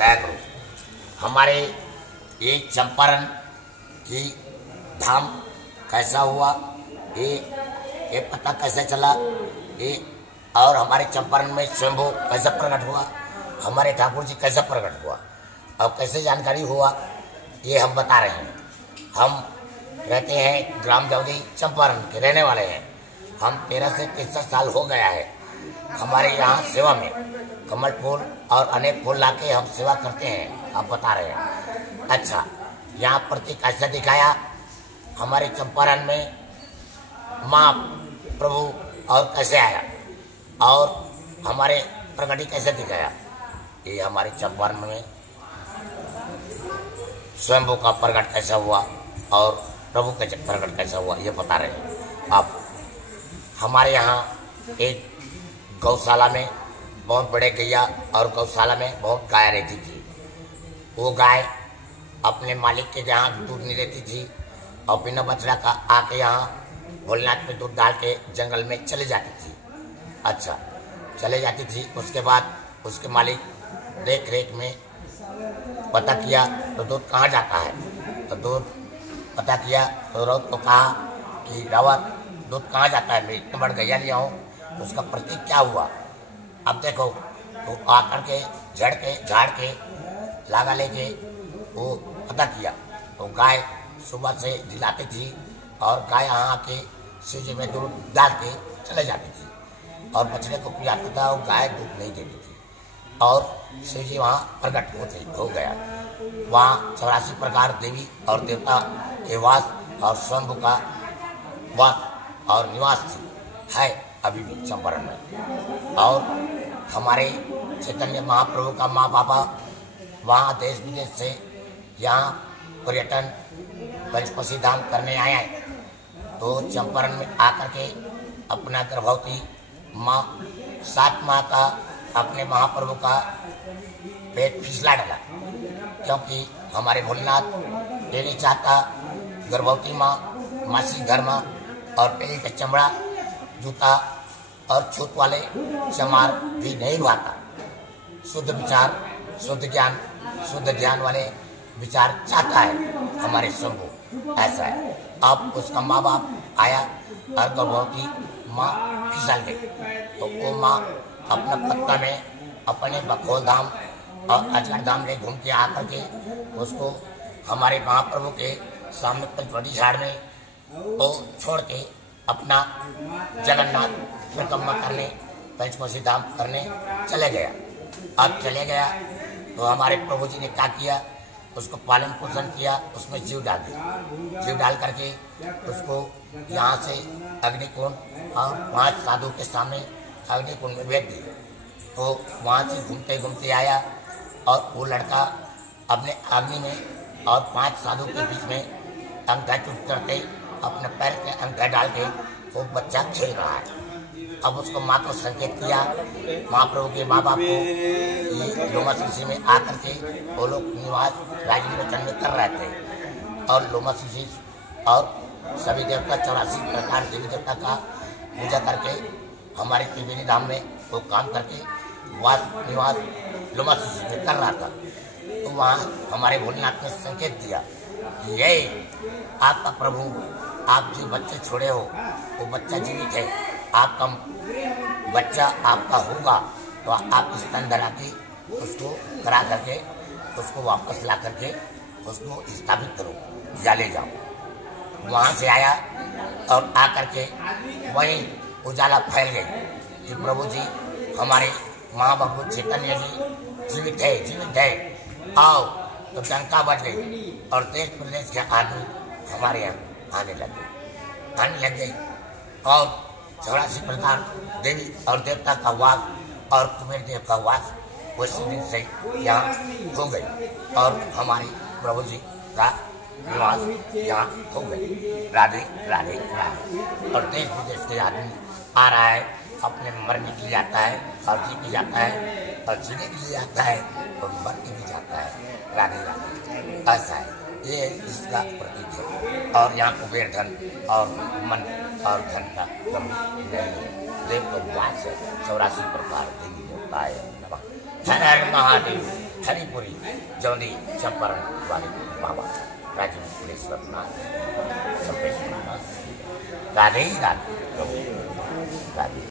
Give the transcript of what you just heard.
दया करो। हमारे ये चंपारण की धाम कैसा हुआ, ये पता कैसे चला, ये और हमारे चंपारण में स्वयंभू कैसे प्रकट हुआ, हमारे ठाकुर जी कैसे प्रकट हुआ और कैसे जानकारी हुआ, ये हम बता रहे हैं। हम रहते हैं ग्राम जौदी चंपारण के रहने वाले हैं। हम 13 से 63 साल हो गया है। हमारे यहाँ सेवा में कमल फूल और अनेक फूल लाके हम सेवा करते हैं, आप बता रहे हैं। अच्छा, यहाँ प्रतीक कैसे दिखाया हमारे चंपारण में माँ प्रभु और कैसे आया और हमारे प्रगति कैसे दिखाया, ये हमारे चंपारण में स्वयंभू का प्रकट कैसा हुआ और प्रभु का प्रकट कैसा हुआ, ये बता रहे हैं आप। हमारे यहाँ एक गौशाला में बहुत बड़े गैया और गौशाला में बहुत गाय रहती थी। वो गाय अपने मालिक के यहाँ दूध नहीं लेती थी और बिना बछड़ा का आके यहाँ भोलेनाथ में दूध डाल के जंगल में चले जाती थी। अच्छा, चले जाती थी। उसके बाद उसके मालिक देख रेख में पता किया तो दूध कहाँ जाता है, तो दूध पता किया तो राउत को कहा कि रावत दूध कहाँ जाता है, मैं इतना बड़ा गैया लिया हूँ, उसका प्रतीक क्या हुआ। अब देखो तो आकर के झाड़ के लागा लेके वो पता किया तो गाय सुबह से दिलाती थी और गाय यहाँ आके शिव जी में दूध डाल के चले जाती थी और बछड़े को पिलाता था और गाय दूध नहीं देती थी और शिव जी वहाँ प्रकट हो गया। वहाँ 84 प्रकार देवी और देवता के वास और स्वयंभू का वास और निवास थी है अभी भी चंपारण में। और हमारे चैतन्य महाप्रभु का माँ बाबा वहाँ देश विदेश से यहाँ पर्यटन पंचकोशी धाम करने आए हैं, तो चंपारण में आकर के अपना गर्भवती माँ 7 माह का अपने महाप्रभु का पेट फिसला डाला, क्योंकि हमारे भोलेनाथ ये नहीं चाहता गर्भवती माँ मासी धर्म और पेट का चमड़ा जूता और छूत वाले चमार भी नहीं भाता। शुद्ध विचार, शुद्ध ज्ञान, शुद्ध ध्यान वाले विचार चाहता है हमारे शंभू, ऐसा है। अब उसका माँ बाप आया और गर्भवती माँ फिसल गई, तो वो माँ अपना पत्ता में अपने बखोल धाम और अजगर धाम ले घूम के आकर के उसको हमारे महाप्रभु के सामने पंचवटी झाड़ में वो छोड़ के अपना जगन्नाथ परिक्रमा करने पंचकोशी धाम करने चले गया। अब चले गया तो हमारे प्रभु जी ने क्या किया, उसको पालन पोषण किया, उसमें जीव डाल दिया। जीव डाल करके उसको यहाँ से अग्निकुंड और 5 साधु के सामने अग्निकुंड में भेज दिया। तो वहाँ से घूमते घूमते आया और वो लड़का अपने अग्नि में और 5 साधु के बीच में अंगूठा चुप करते अपने पैर के अंगूठा डाल के वो बच्चा खेल रहा है। अब उसको माँ को संकेत किया, महाप्रभु के माँ बाप को ये लोमस ऋषि में आकर के वो लोग निवास राजनिर्वचन में कर रहे थे और लोमस ऋषि और सभी देवता 84 प्रकार देवी देवता का पूजा करके हमारे त्रिवेणी धाम में वो काम करके वास निवास लोमस ऋषि में कर रहा था। तो वहाँ हमारे भोलेनाथ ने संकेत दिया कि ये आपका प्रभु, आप जो बच्चे छोड़े हो वो बच्चा जीवित है, आपका बच्चा आपका होगा तो आप स्तन धरा के उसको करा करके उसको वापस ला करके उसको स्थापित करो या ले जाओ। वहाँ से आया और आकर के वहीं उजाला फैल गई कि प्रभु जी हमारे महाप्रभु चैतन्य जी जीवित है आओ। तो डंका बज गई और देश प्रदेश के आदमी हमारे यहाँ आने लग गई और 84 प्रकार देवी और देवता का वास और कुबेर देव का वास उसी दिन से यहाँ हो गई और हमारे प्रभु जी का निवास यहाँ हो गई। राधे राधे राधे। और देश विदेश के आदमी आ रहा है, अपने मरने के लिए आता है और जी भी जाता है और जीने के लिए आता है और मर के भी जाता है। राधे राधे, ऐसा है, ये इसका प्रतीक है। और यहाँ कुबेर धन और मन और धन का कमी नहीं है। देव को वास है, 84 प्रकार देवी देवता है। नमः। हर हर महादेव। हरिपुरी जौनी चंपारण वाले बाबा राजेश्वरेश्वर नाथ संपेश्वर नाथ राधे राधे।